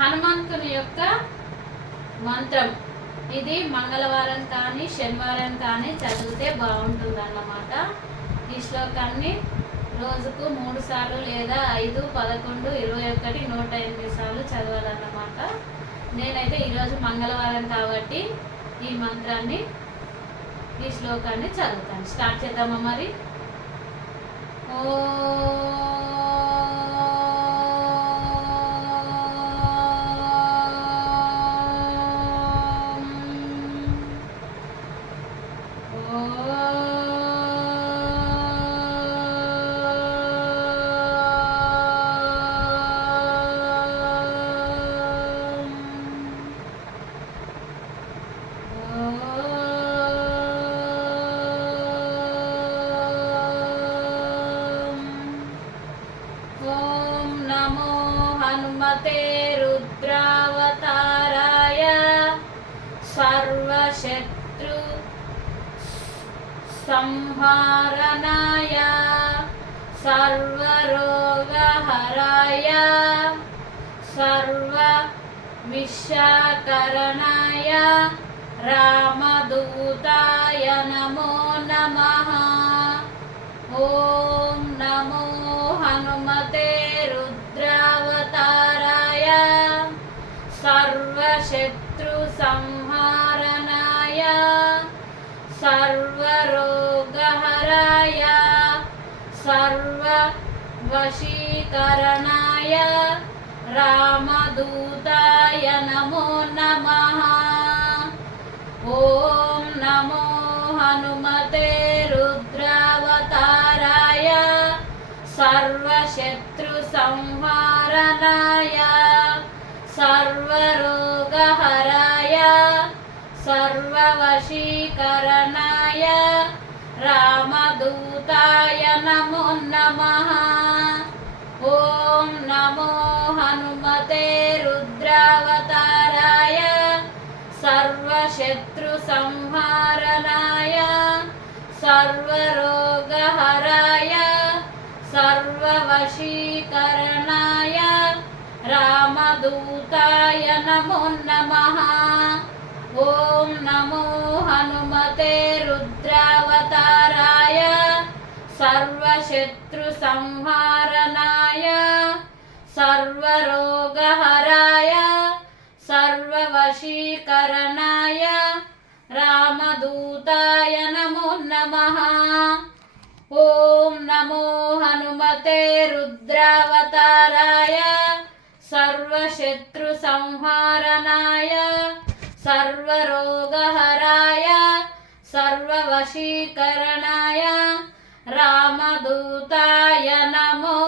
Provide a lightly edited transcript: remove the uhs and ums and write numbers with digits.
హనుమంతుని యొక్క మంత్రం. ఇది మంగళవారం కానీ శనివారం కానీ చదివితే బాగుంటుందన్నమాట. ఈ శ్లోకాన్ని రోజుకు 3 సార్లు లేదా 5, 11, 21, 108 సార్లు చదవాలన్నమాట. నేనైతే ఈరోజు మంగళవారం కాబట్టి ఈ మంత్రాన్ని, ఈ శ్లోకాన్ని చదువుతాను. స్టార్ట్ చేద్దామా మరి? हनुमते रुद्रावताराय सर्वशत्रु संहारणाय सर्वरोगहराय सर्वविषकरणाय रामदूताय नमो नमः। ओम नमो हनुमते रुद्रावताराय सर्वशत्रु संहारणाय सर्वरोगहराय सर्ववशीकरणाय रामदूताय नमो नमः। ओम नमो हनुमते रुद्रावताराय सर्वशत्रु संहारणाय सर्वरोगहराय सर्ववशीकरणाय रामदूताय नमो नमः। ओम नमो हनुमते रुद्रावताराय सर्वशत्रु संहारणाय सर्वरोगहराय सर्ववशीकरणाय रामदूताय नमो नमः। ओम नमो हनुमते रुद्रावताराय सर्वशत्रु संहारणाय सर्वरोगहराय सर्ववशीकरणाय रामदूताय नमो नमः। ओम नमो हनुमते रुद्रावताराय सर्वशत्रु संहारणाय सर्वरोगहराय सर्ववशीकरणाय रामदूताय नमो